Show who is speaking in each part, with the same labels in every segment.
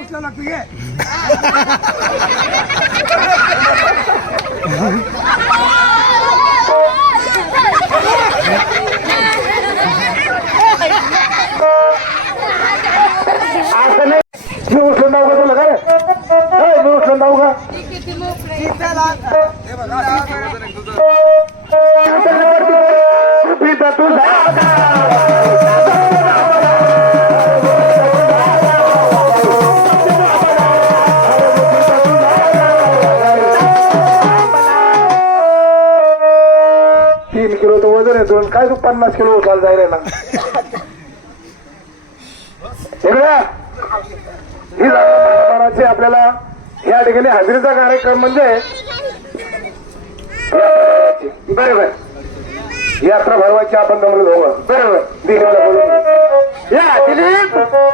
Speaker 1: उचला लागतो घे.
Speaker 2: असं नाही, मी उचलून जाऊ का तुला का रे? मी उचलून जाऊ का? तू वजन आहे काय तू 50 किलो उचल जायला ना ही आपल्याला या ठिकाणी हजेरीचा कार्यक्रम म्हणजे बरोबर यात्रा भरवायची आपण जमलो दोघं बरोबर दिलीला बोलून या दिलीप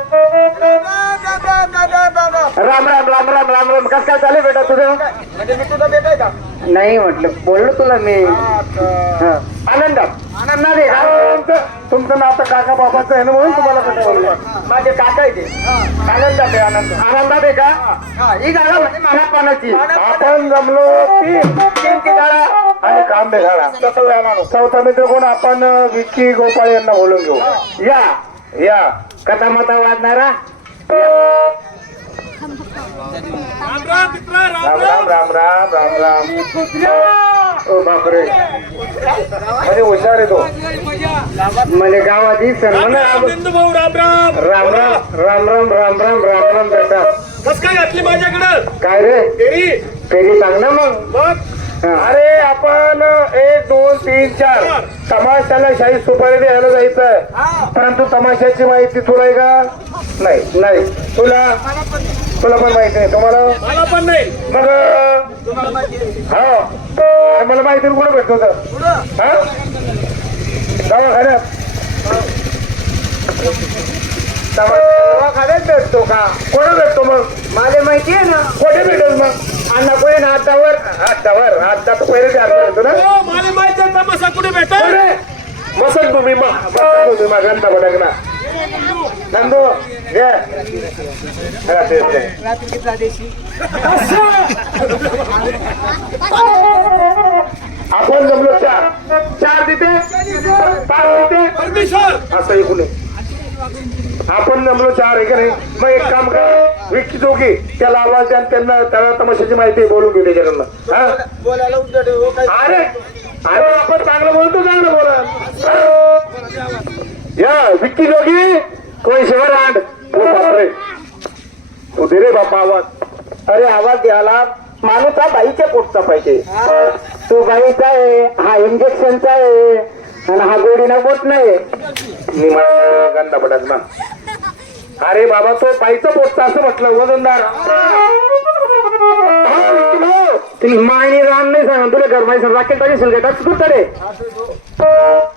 Speaker 2: राम राम राम राम राम राम कसं काय चालेल बेटा तुझं म्हणजे मी तुझा बेटा आहे का नाही म्हटलं बोललो तुला मी आनंदात आनंदात आहे तुमचं नाव तर काका बाबाचं आहे ना म्हणून तुम्हाला कसं बोललो माझे काका आहे ते आनंदात आहे आनंदात आहे का ही जागा म्हणजे मानापानाची आपण जमलो तीन जागा आणि कांबे झाडा चौथा मित्र कोण आपण विक्की गोपाळ यांना बोलून घेऊ या या कथा मता वाजणारा राम राम राम राम राम राम ओ बापरे म्हणजे हुशार आहे तो म्हणजे गावाची सर्व राम राम राम राम राम राम राम राम राम राम बेटा
Speaker 3: कस काय घातली माझ्याकडं
Speaker 2: काय रे फेरी सांग ना मग अरे आपण 1 2 3 4 तमाशाला शाही सुपारी द्यायला जायचंय परंतु तमाशाची माहिती तुला आहे का नाही नाही तुला पण माहिती नाही तुम्हाला
Speaker 3: मला पण नाही
Speaker 2: मग हा मला माहिती कुठं भेटतो हा दवाखान्यात दवाखान्यात भेटतो का कोण भेटतो मग मला माहिती आहे ना कुठे भेटेल मग अण्णा कोणी ना हातावर पहिले भेटतो ना
Speaker 3: मला माहिती आहे तमाशा कुठे भेटेल
Speaker 2: मसन तुम्ही गंधा बटाक ना नंदू आपण जमलो 4 देते 5 देते
Speaker 3: परमेश्वर
Speaker 2: असं ऐकू नये आपण जमलो 4 आहे का नाही मग एक काम करा विक्की चौकी त्याला आवाज द्या त्यांना त्याला तमाशाची माहिती बोलून घेऊ त्याच्याकडनं अरे अरे आपण चांगलं बोलतो चांगलं बोला या विक्की जोगी कोणी शिवर आण बापरे तू दे रे बापा आवाज अरे आवाज द्यायला माणूस हा बाईच्या पोटचा पाहिजे तो बाईचा आहे हा इंजेक्शनचा आहे आणि हा गोडीना बोट नाही गंदा पडत ना अरे बाबा तो बाईचा पोटचा असं म्हटलं वजनदार तुम्ही मायनी राम नाही सांगा तुला घर माहिती राखेल तरी सुलगेटा रे